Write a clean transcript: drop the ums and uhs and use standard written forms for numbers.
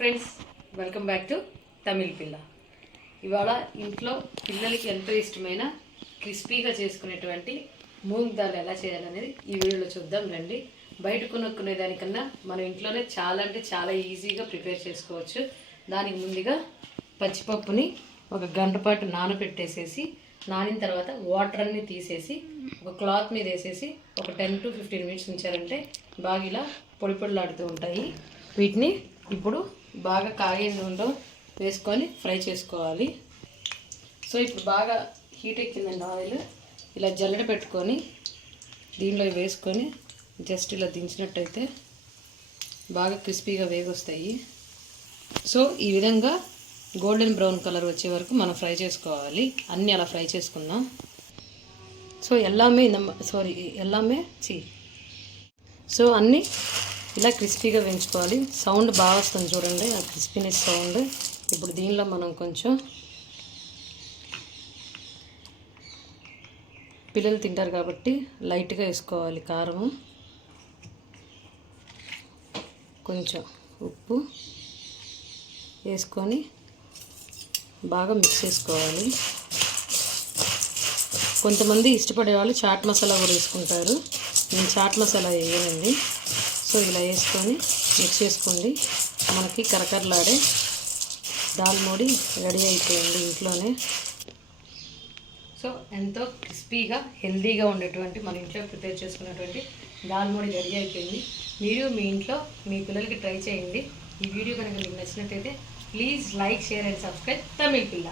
Friends, welcome back to Tamil పిల్ల. ఇవాళ ఇంట్లో పిల్లలకి ఎంతో ఇష్టమైన క్రిస్పీగా చేసుకునేటువంటి మూంగ్ దాల్ ఎలా చేయాలనేది ఈ వీడియోలో చూద్దాం రండి. బయట కొనుక్కునే దానికన్నా మనం ఇంట్లోనే చాలా అంటే చాలా ఈజీగా ప్రిపేర్ చేసుకోవచ్చు. దానికి ముందుగా పచ్చిపప్పుని ఒక గంట పాటు నానబెట్టేసేసి, నానిన తర్వాత వాటర్ అన్నీ తీసేసి ఒక క్లాత్ మీద వేసేసి ఒక 10 to 15 minutes ఉంచారంటే బాగా ఇలా పొడి పొడిలాడుతూ ఉంటాయి. వీటిని ఇప్పుడు బాగా కాగిన నూనెలో వేసుకొని ఫ్రై చేసుకోవాలి. సో ఇప్పుడు బాగా హీట్ ఎక్కిందండి ఆయిల్. ఇలా జల్లెడ పెట్టుకొని దీనిలో వేసుకొని జస్ట్ ఇలా దించినట్టయితే బాగా క్రిస్పీగా వేగొస్తాయి. సో ఈ విధంగా గోల్డెన్ బ్రౌన్ కలర్ వచ్చే వరకు మనం ఫ్రై చేసుకోవాలి. అన్నీ అలా ఫ్రై చేసుకుందాం. సో సో అన్నీ ఇలా క్రిస్పీగా వేయించుకోవాలి. సౌండ్ బాగా వస్తుంది చూడండి, ఆ క్రిస్పీనెస్ సౌండ్. ఇప్పుడు దీనిలో మనం కొంచెం పిల్లలు తింటారు కాబట్టి లైట్గా వేసుకోవాలి కారము, కొంచెం ఉప్పు వేసుకొని బాగా మిక్స్ చేసుకోవాలి. కొంతమంది ఇష్టపడే వాళ్ళు చాట్ మసాలా కూడా వేసుకుంటారు. నేను చాట్ మసాలా వేయనండి. సో ఇలా వేసుకొని మిక్స్ చేసుకోండి. మనకి కరకరలాడే దాల్ మోడి రెడీ అయిపోయింది ఇంట్లోనే. సో ఎంతో క్రిస్పీగా హెల్తీగా ఉండేటువంటి మన ఇంట్లో ప్రిపేర్ చేసుకున్నటువంటి దాల్ మోడి రెడీ అయిపోయింది. మీరు మీ ఇంట్లో మీ పిల్లలకి ట్రై చేయండి. ఈ వీడియో కనుక మీకు నచ్చినట్టయితే please like, share and subscribe Tamil పిల్ల.